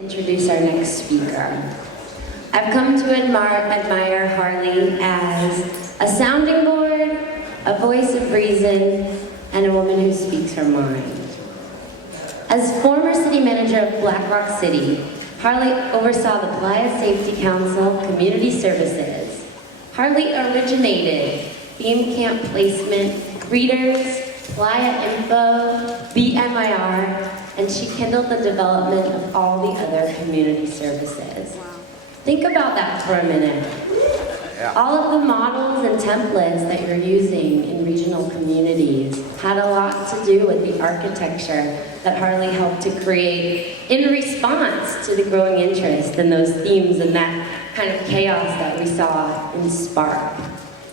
Introduce our next speaker. I've come to admire Harley as a sounding board, a voice of reason, and a woman who speaks her mind. As former city manager of Black Rock City, Harley oversaw the Playa Safety Council Community Services. Harley originated theme camp placement, greeters, Playa Info, BMIR, and she kindled the development of all the other community services. Think about that for a minute. All of the models and templates that you're using in regional communities had a lot to do with the architecture that Harley helped to create in response to the growing interest in those themes and that kind of chaos that we saw in Spark.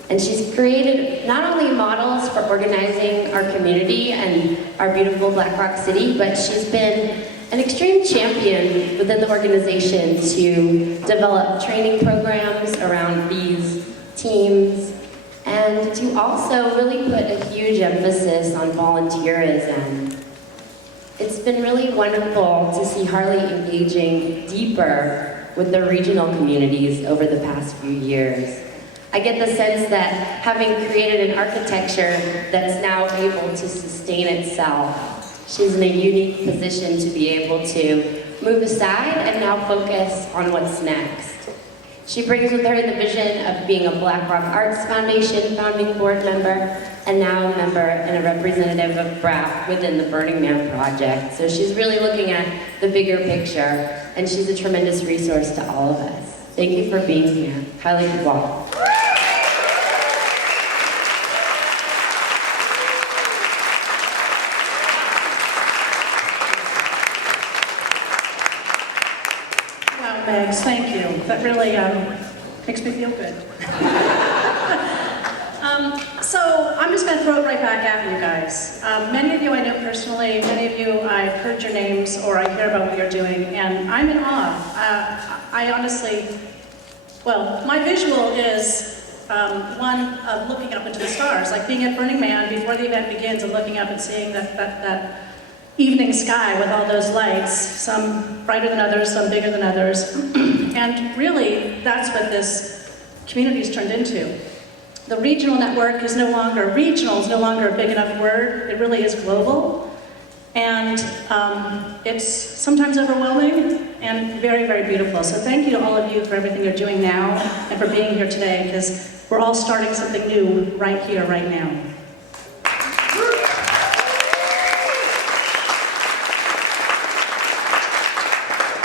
And she's created not only models for organizing our community and our beautiful Black Rock City, but she's been an extreme champion within the organization to develop training programs around these teams and to also really put a huge emphasis on volunteerism. It's been really wonderful to see Harley engaging deeper with the regional communities over the past few years. I get the sense that having created an architecture that's now able to sustain itself, she's in a unique position to be able to move aside and now focus on what's next. She brings with her the vision of being a Black Rock Arts Foundation founding board member and now a member and a representative of BRAP within the Burning Man Project. So she's really looking at the bigger picture, and she's a tremendous resource to all of us. Thank you for being here. Harley Dubois. Megs, thank you. That really makes me feel good. So I'm just going to throw it right back at you guys. Many of you I know personally, many of you I've heard your names or I hear about what you're doing, and I'm in awe. I honestly, well, my visual is one of looking up into the stars, like being at Burning Man before the event begins and looking up and seeing that evening sky with all those lights, some brighter than others, some bigger than others. And really, that's what this community's turned into. The regional network is no longer, regional is no longer a big enough word. It really is global. And it's sometimes overwhelming and very, very beautiful. So thank you to all of you for everything you're doing now and for being here today, because we're all starting something new right here, right now.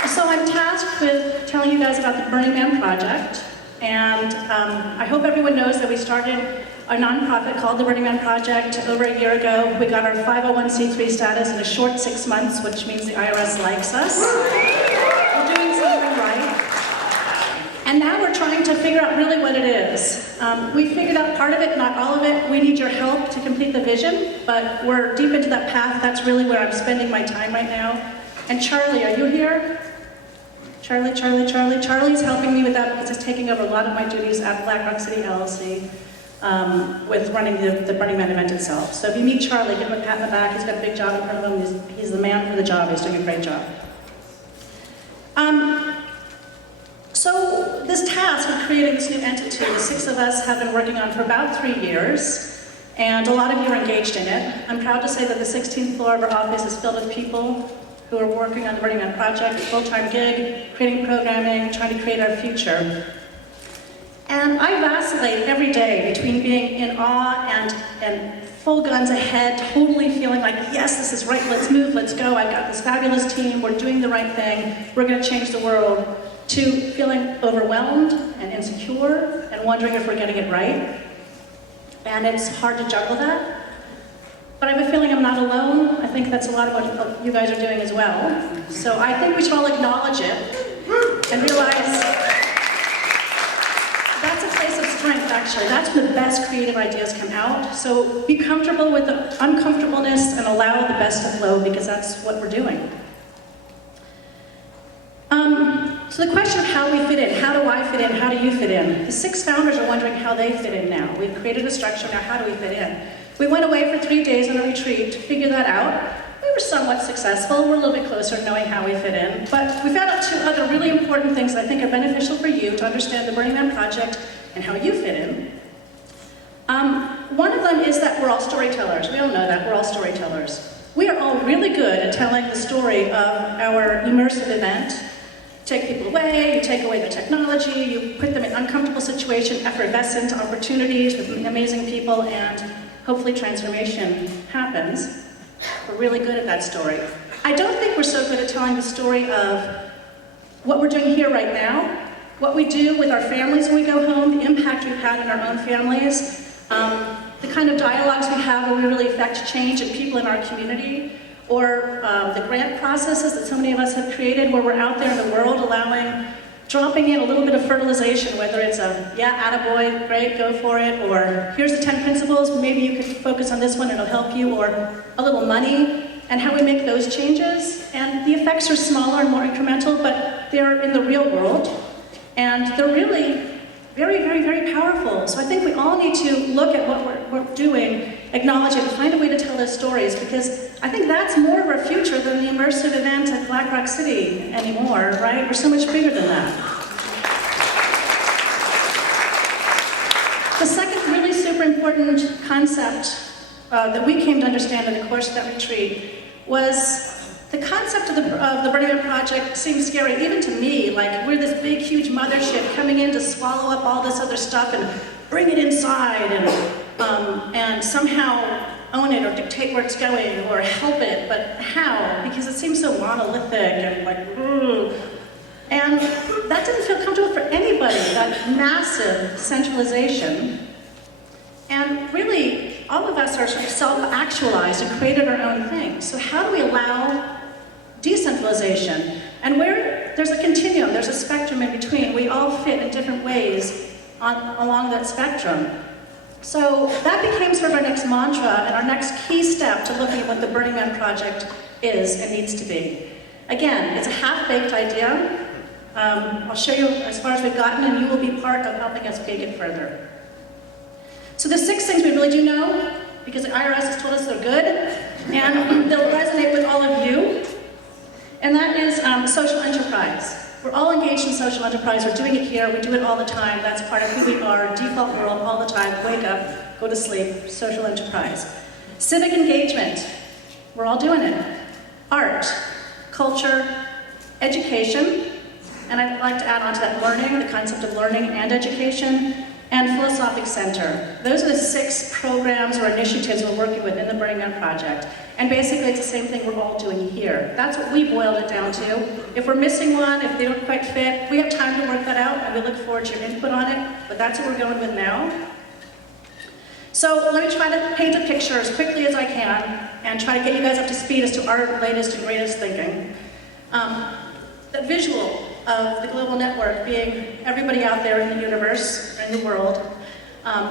So I'm tasked with telling you guys about the Burning Man Project, and I hope everyone knows that we started a nonprofit called the Burning Man Project over a year ago. We got our 501c3 status in a short 6 months, which means the IRS likes us. We're doing something right. And now we're trying to figure out really what it is. We figured out part of it, not all of it. We need your help to complete the vision, but we're deep into that path. That's really where I'm spending my time right now. And Charlie, are you here? Charlie's helping me with that because he's taking over a lot of my duties at Black Rock City GLC with running the Burning Man event itself. So if you meet Charlie, give him a pat in the back. He's got a big job in front of him. He's the man for the job. He's doing a great job. So this task of creating this new entity, the 6 of us have been working on for about 3 years, and a lot of you are engaged in it. I'm proud to say that the 16th floor of our office is filled with people who are working on the Burning Man Project, a full-time gig, creating programming, trying to create our future. And I vacillate every day between being in awe and full guns ahead, totally feeling like, yes, this is right, let's move, let's go, I've got this fabulous team, we're doing the right thing, we're gonna change the world, to feeling overwhelmed and insecure and wondering if we're getting it right. And it's hard to juggle that. But I have a feeling I'm not alone. I think that's a lot of what you guys are doing as well. So I think we should all acknowledge it and realize that's a place of strength, actually. That's when the best creative ideas come out. So be comfortable with the uncomfortableness and allow the best to flow, because that's what we're doing. So the question of how we fit in, how do I fit in, how do you fit in? The 6 founders are wondering how they fit in now. We've created a structure, now how do we fit in? We went away for 3 days on a retreat to figure that out. We were somewhat successful. We're a little bit closer to knowing how we fit in. But we found out two other really important things that I think are beneficial for you to understand the Burning Man Project and how you fit in. One of them is that we're all storytellers. We all know that, we're all storytellers. We are all really good at telling the story of our immersive event. Take people away, you take away the technology, you put them in uncomfortable situations, effervescent opportunities with amazing people, and hopefully transformation happens. We're really good at that story. I don't think we're so good at telling the story of what we're doing here right now, what we do with our families when we go home, the impact we've had in our own families, the kind of dialogues we have where we really affect change in people in our community, or the grant processes that so many of us have created where we're out there in the world dropping in a little bit of fertilization, whether it's a, yeah, attaboy, great, go for it, or here's the 10 principles, maybe you could focus on this one, it'll help you, or a little money, and how we make those changes. And the effects are smaller and more incremental, but they're in the real world, and they're really very, very, very powerful. So I think we all need to look at what we're doing, acknowledge it, and find a way to tell those stories, because I think that's more of our future than the immersive event at Black Rock City anymore, right? We're so much bigger than that. The second really super important concept that we came to understand in the course of that retreat was the concept of the Burning Man Project seemed scary, even to me, like we're this big, huge mothership coming in to swallow up all this other stuff and bring it inside and somehow own it or dictate where it's going or help it, but how? Because it seems so monolithic and like, ooh. And that didn't feel comfortable for anybody, that massive centralization. And really, all of us are sort of self-actualized and created our own things. So how do we allow decentralization? And where there's a continuum, there's a spectrum in between. We all fit in different ways along that spectrum. So that became sort of our next mantra and our next key step to looking at what the Burning Man Project is and needs to be. Again, it's a half-baked idea. I'll show you as far as we've gotten, and you will be part of helping us bake it further. So there's 6 things we really do know, because the IRS has told us they're good, and they'll resonate with all of you. And that is social enterprise. We're all engaged in social enterprise. We're doing it here. We do it all the time. That's part of who we are. Default world all the time. Wake up, go to sleep. Social enterprise. Civic engagement. We're all doing it. Art, culture, education, and I'd like to add on to that learning, the concept of learning and education, and philosophic center. Those are the 6 programs or initiatives we're working with in the Burning Man Project. And basically it's the same thing we're all doing here. That's what we boiled it down to. If we're missing one, if they don't quite fit, we have time to work that out, and we look forward to your input on it, but that's what we're going with now. So let me try to paint a picture as quickly as I can, and try to get you guys up to speed as to our latest and greatest thinking. The visual of the global network being everybody out there in the universe, in the world,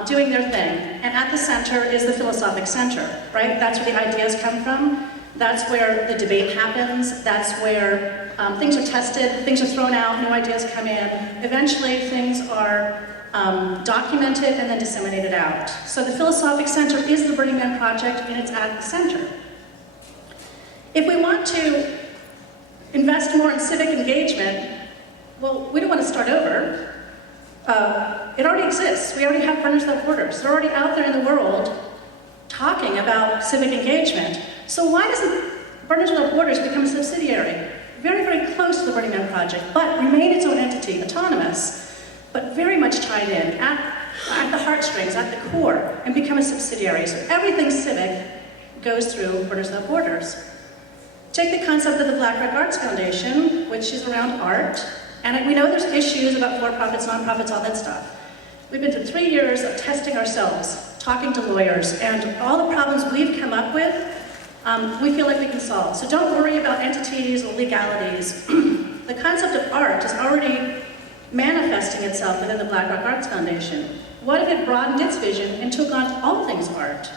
doing their thing. And at the center is the philosophic center, right? That's where the ideas come from. That's where the debate happens. That's where things are tested, things are thrown out, new ideas come in. Eventually, things are documented and then disseminated out. So the philosophic center is the Burning Man Project, and it's at the center. If we want to invest more in civic engagement, well, we don't want to start over. It already exists. We already have Burners Without Borders. They're already out there in the world talking about civic engagement. So why doesn't Burners Without Borders become a subsidiary? Very, very close to the Burning Man Project, but remain its own entity, autonomous, but very much tied in at the heartstrings, at the core, and become a subsidiary. So everything civic goes through Burners Without Borders. Take the concept of the Black Rock Arts Foundation, which is around art, and we know there's issues about for-profits, non-profits, all that stuff. We've been through 3 years of testing ourselves, talking to lawyers, and all the problems we've come up with, we feel like we can solve. So don't worry about entities or legalities. The concept of art is already manifesting itself within the Black Rock Arts Foundation. What if it broadened its vision and took on all things art?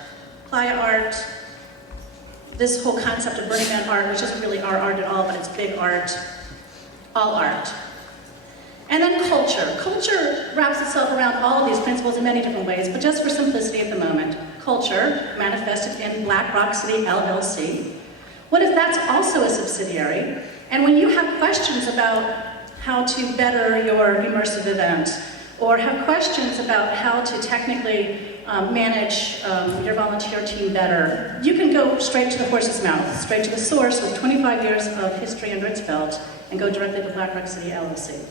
Playa art, this whole concept of Burning Man art, which isn't really our art at all, but it's big art, all art. And then culture. Culture wraps itself around all of these principles in many different ways, but just for simplicity at the moment. Culture, manifested in Black Rock City LLC, What if that's also a subsidiary? And when you have questions about how to better your immersive event, or have questions about how to technically manage your volunteer team better, you can go straight to the horse's mouth, straight to the source with 25 years of history under its belt, and go directly to Black Rock City LLC.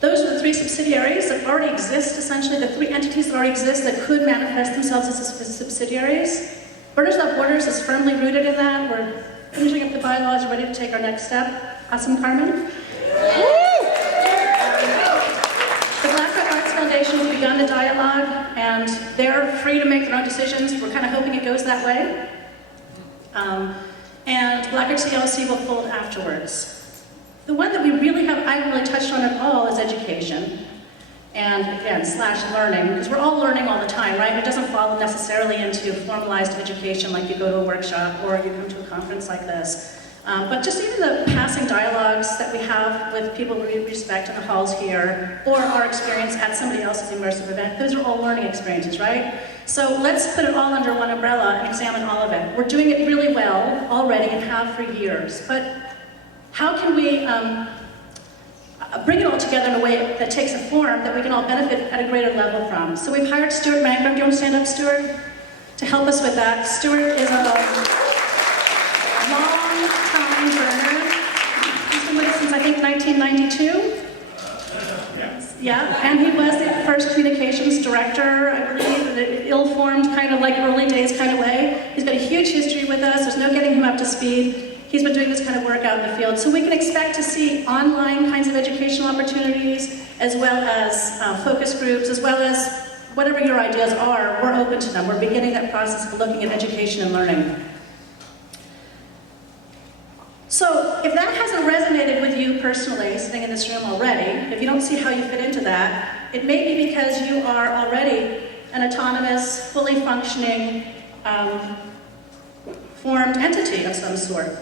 Those are the three subsidiaries that already exist, essentially, the three entities that already exist that could manifest themselves as subsidiaries. Burners Without Borders is firmly rooted in that. We're finishing up the bylaws, ready to take our next step. Awesome, Carmen? The Black Rock Arts Foundation has begun the dialogue, and they're free to make their own decisions. We're kind of hoping it goes that way. And Black Rock GLC will fold afterwards. The one that we really I haven't really touched on at all is education. And again, / learning, because we're all learning all the time, right? It doesn't fall necessarily into formalized education like you go to a workshop or you come to a conference like this. But just even the passing dialogues that we have with people we respect in the halls here, or our experience at somebody else's immersive event, those are all learning experiences, right? So let's put it all under one umbrella and examine all of it. We're doing it really well already and have for years, but how can we bring it all together in a way that takes a form that we can all benefit at a greater level from? So we've hired Stuart Mangrum. Do you want to stand up, Stuart? To help us with that. Stuart is a long-time burner. He's been with us since, I think, 1992. Yeah, and he was the first communications director, I believe, in an ill-formed, kind of like early days kind of way. He's got a huge history with us. There's no getting him up to speed. He's been doing this kind of work out in the field. So we can expect to see online kinds of educational opportunities, as well as focus groups, as well as whatever your ideas are, we're open to them. We're beginning that process of looking at education and learning. So if that hasn't resonated with you personally, sitting in this room already, if you don't see how you fit into that, it may be because you are already an autonomous, fully functioning, formed entity of some sort.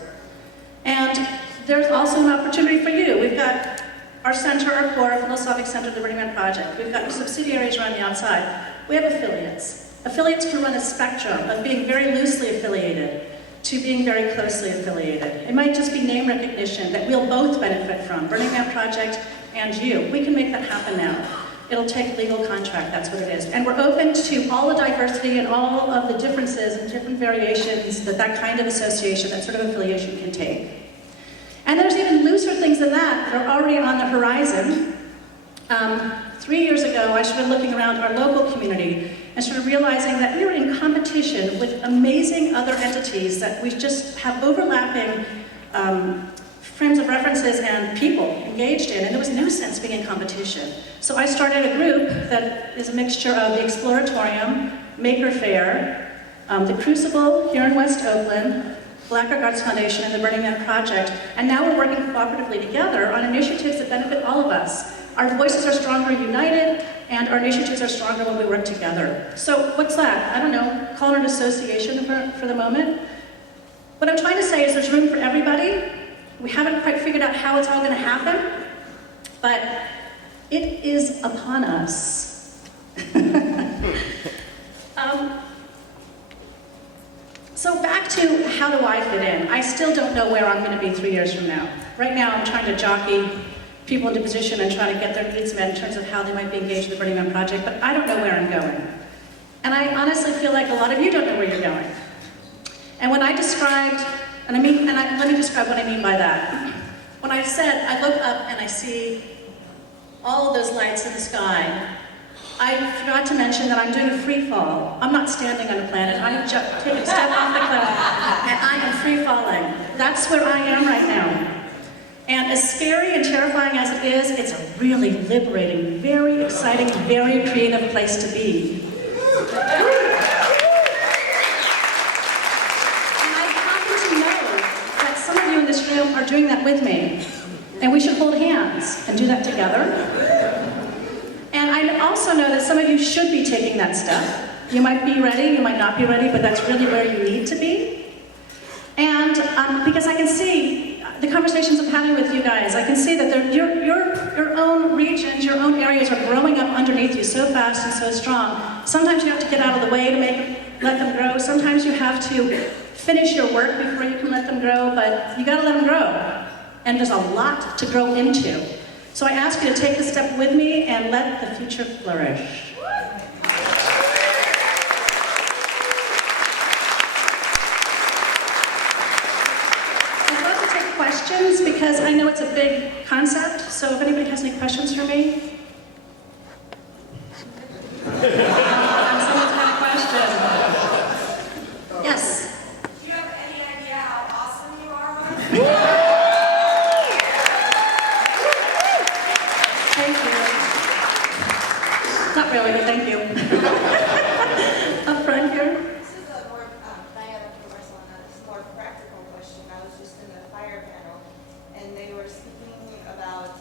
And there's also an opportunity for you. We've got our center, our core, Philosophic Center of the Burning Man Project. We've got subsidiaries around the outside. We have affiliates. Affiliates can run a spectrum of being very loosely affiliated to being very closely affiliated. It might just be name recognition that we'll both benefit from, Burning Man Project and you. We can make that happen now. It'll take a legal contract, that's what it is. And we're open to all the diversity and all of the differences and different variations that kind of association, that sort of affiliation can take. And there's even looser things than that are already on the horizon. 3 years ago, I started looking around our local community and started realizing that we were in competition with amazing other entities that we just have overlapping frames of references and people engaged in, and there was no sense being in competition. So I started a group that is a mixture of the Exploratorium, Maker Faire, the Crucible here in West Oakland, Black Rock Arts Foundation, and the Burning Man Project, and now we're working cooperatively together on initiatives that benefit all of us. Our voices are stronger united, and our initiatives are stronger when we work together. So what's that? I don't know, call it an association for the moment. What I'm trying to say is there's room for everybody. We haven't quite figured out how it's all going to happen, but it is upon us. So back to how do I fit in? I still don't know where I'm going to be 3 years from now. Right now I'm trying to jockey people into position and try to get their needs met in terms of how they might be engaged in the Burning Man Project, but I don't know where I'm going. And I honestly feel like a lot of you don't know where you're going. And when I described, let me describe what I mean by that. When I said I look up and I see all of those lights in the sky, I forgot to mention that I'm doing a free fall. I'm not standing on a planet. I'm taking a step off the cliff, and I am free falling. That's where I am right now. And as scary and terrifying as it is, it's a really liberating, very exciting, very creative place to be. And I happen to know that some of you in this room are doing that with me. And we should hold hands and do that together. And I also know that some of you should be taking that step. You might be ready, you might not be ready, but that's really where you need to be. And because I can see the conversations I'm having with you guys, I can see that your own regions, your own areas are growing up underneath you so fast and so strong. Sometimes you have to get out of the way to let them grow. Sometimes you have to finish your work before you can let them grow, but you gotta let them grow. And there's a lot to grow into. So I ask you to take a step with me and let the future flourish. I'd love to take questions because I know it's a big concept, so if anybody has any questions for me. Someone's got a question. Yes? Do you have any idea how awesome you are? Thank you. Not really, but thank you. Up front here. This is a more, Diana from Barcelona, this is a more practical question. I was just in the fire panel, and they were speaking about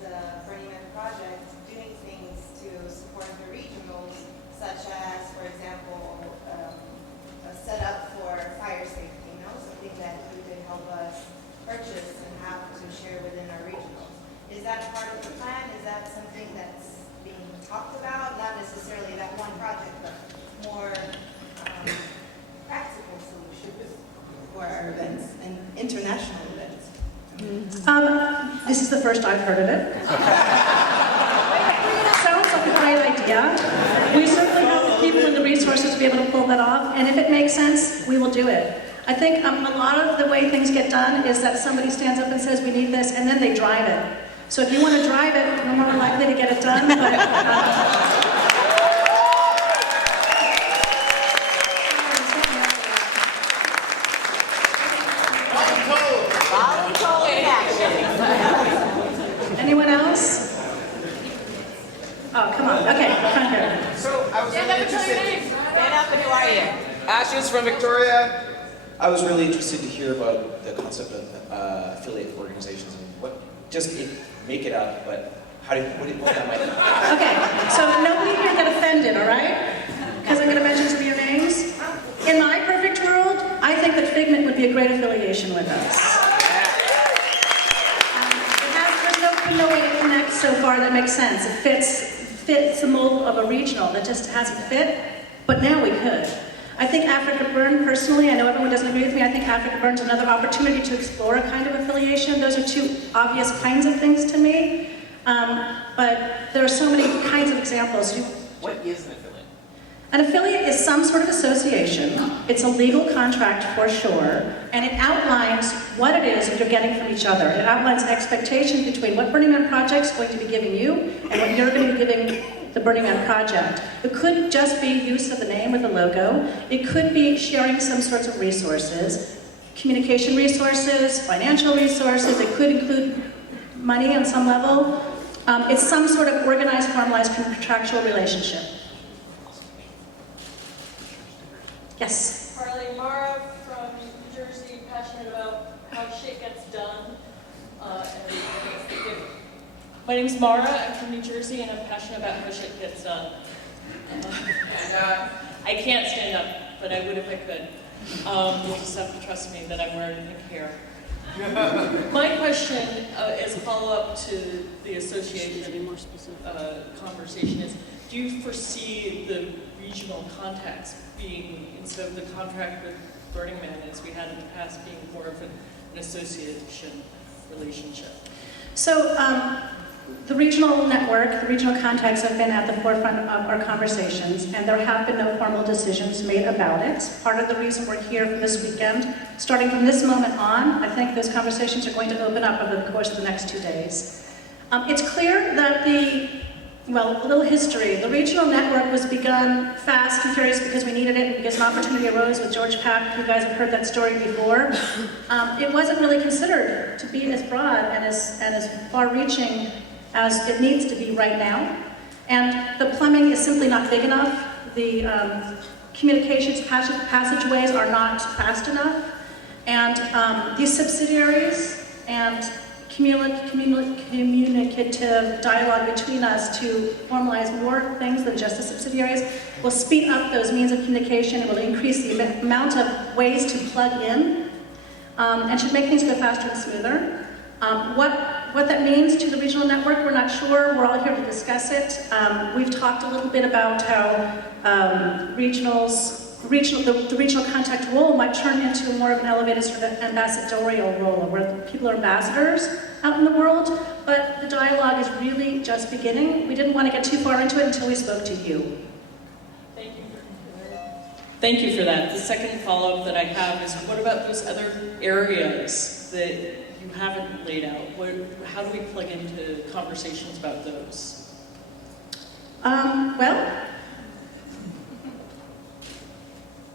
the Burning Man project doing things to support the regionals, such as, for example, a setup for fire safety, you know, something that you could help us purchase and have to share within our regionals. Is that part of the plan? Is that something that's being talked about? Not necessarily that one project, but more practical solutions for our events and international events. This is the first I've heard of it. Sounds like a great idea. We certainly have the people and the resources to be able to pull that off, and if it makes sense, we will do it. I think a lot of the way things get done is that somebody stands up and says, we need this, and then they drive it. So if you want to drive it, you're more likely to get it done, but... Anyone else? Oh, come on. Okay, front here. So I was really interested. Stand up and who are you? Ashes from Victoria. I was really interested to hear about the concept of affiliate organizations and what. Just make it up, but how do you, what that might be. Okay, so nobody here get offended, all right? Because I'm going to mention some of your names. In my perfect world, I think that Figment would be a great affiliation with us. There's no way to connect so far that makes sense. It fits the mold of a regional that just hasn't fit, but now we could. I think Africa Burn, personally, I know everyone doesn't agree with me, I think Africa Burn's another opportunity to explore a kind of affiliation. Those are two obvious kinds of things to me, but there are so many kinds of examples. What is an affiliate? An affiliate is some sort of association. It's a legal contract for sure, and it outlines what it is that you're getting from each other. It outlines expectations between what Burning Man Project's going to be giving you and what you're going to be giving the Burning Man Project. It could just be use of the name or the logo. It could be sharing some sorts of resources, communication resources, financial resources. It could include money on some level. It's some sort of organized, formalized contractual relationship. Yes? Harley, Mara from New Jersey, passionate about how shit gets done. My name's Mara, I'm from New Jersey, and I'm passionate about how shit gets done. I can't stand up, but I would if I could. You'll just have to trust me that I'm wearing pink hair. My question is a follow-up to the association conversation is, do you foresee the regional context being, instead of the contract with Burning Man as we had in the past, being more of an association relationship? So the regional network, the regional contacts have been at the forefront of our conversations, and there have been no formal decisions made about it. Part of the reason we're here for this weekend, starting from this moment on, I think those conversations are going to open up over the course of the next 2 days. It's clear that a little history. The regional network was begun fast and furious because we needed it, because an opportunity arose with George Pack. You guys have heard that story before. It wasn't really considered to be as broad and as far-reaching as it needs to be right now. And the plumbing is simply not big enough. The communications passageways are not fast enough. And these subsidiaries and communicative dialogue between us to formalize more things than just the subsidiaries will speed up those means of communication. It will increase the amount of ways to plug in and should make things go faster and smoother. What that means to the regional network, we're not sure. We're all here to discuss it. We've talked a little bit about how regionals the regional contact role might turn into more of an elevated sort of ambassadorial role, where people are ambassadors out in the world, but the dialogue is really just beginning. We didn't want to get too far into it until we spoke to you. Thank you for that. The second follow-up that I have is, what about those other areas that you haven't laid out? How do we plug into conversations about those? Well,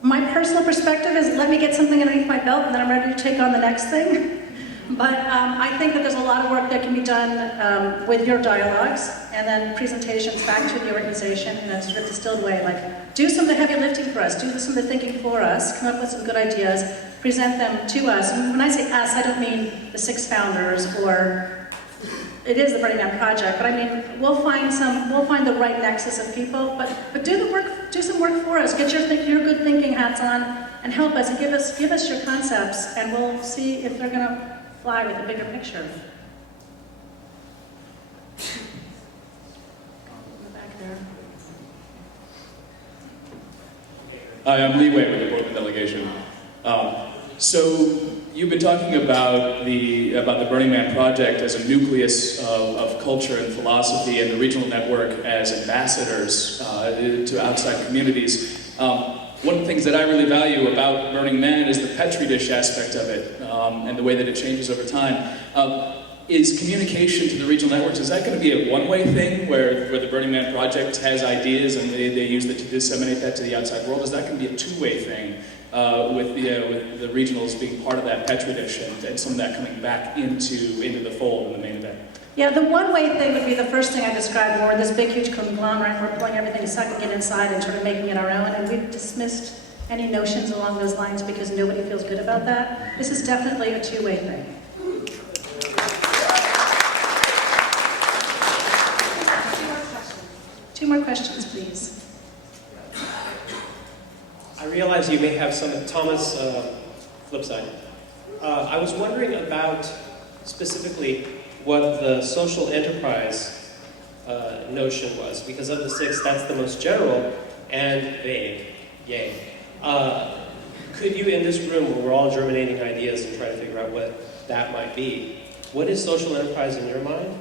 my personal perspective is let me get something underneath my belt and then I'm ready to take on the next thing. But I think that there's a lot of work that can be done with your dialogues and then presentations back to the organization in a sort of distilled way, like do some of the heavy lifting for us, do some of the thinking for us, come up with some good ideas, present them to us. And when I say us, I don't mean the 6 founders or it is the Burning Man Project, but I mean we'll find the right nexus of people, but do the work, do some work for us, get your good thinking hats on and help us and give us your concepts and we'll see if they're gonna fly with the bigger picture. Back there. Hi, I'm Lee Way with the Portland delegation. So you've been talking about the Burning Man Project as a nucleus of culture and philosophy, and the regional network as ambassadors to outside communities. One of the things that I really value about Burning Man is the Petri dish aspect of it, and the way that it changes over time. Is communication to the regional networks, is that going to be a one-way thing where the Burning Man Project has ideas and they use it to disseminate that to the outside world? Is that going to be a two-way thing with the regionals being part of that Petri dish and some of that coming back into the fold in the main event? Yeah, the one-way thing would be the first thing I described, where we're this big, huge conglomerate, we're pulling everything, sucking it inside and sort of making it our own, and we've dismissed any notions along those lines because nobody feels good about that. This is definitely a two-way thing. Two more questions, please. I realize you may have some, Thomas, flip side. I was wondering about specifically what the social enterprise notion was, because of the 6, that's the most general and vague. Yay. Could you, in this room where we're all germinating ideas and trying to figure out what that might be, what is social enterprise in your mind?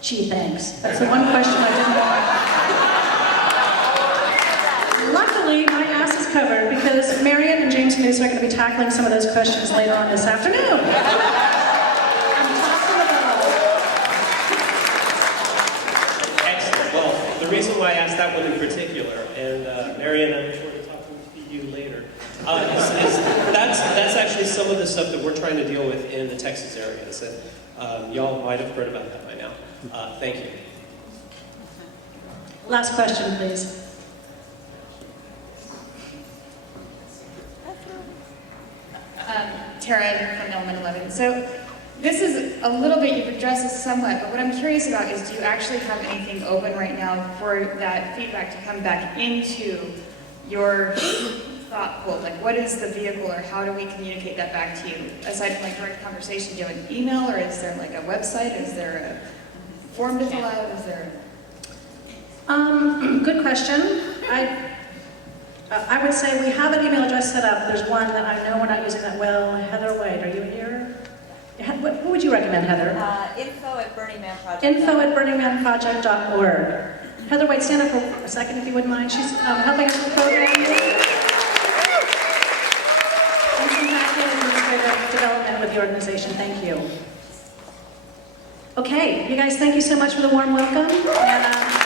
Gee, thanks. That's the one question I didn't want. Luckily, my ass is covered because Marion and James Moose are going to be tackling some of those questions later on this afternoon. Excellent. Well, the reason why I asked that one in particular, and Marion, I'm sure to talk to you later, that's actually some of the stuff that we're trying to deal with in the Texas areas. And y'all might have heard about that by now. Thank you. Last question, please. Tara from Element 11. So this is a little bit, you've addressed this somewhat, but what I'm curious about is, do you actually have anything open right now for that feedback to come back into your thought pool? Like, what is the vehicle, or how do we communicate that back to you? Aside from like direct conversation, do you have an email, or is there like a website? Is there a form to fill out? Is there? Good question. I would say we have an email address set up. There's one that I know we're not using that well. Heather White, are you here? What would you recommend, Heather? info@burningmanproject.org. info@burningmanproject.org. Heather White, stand up for a second if you wouldn't mind. She's helping us with the program. And some back-end administrative development with the organization. Thank you. Okay, you guys, thank you so much for the warm welcome. And,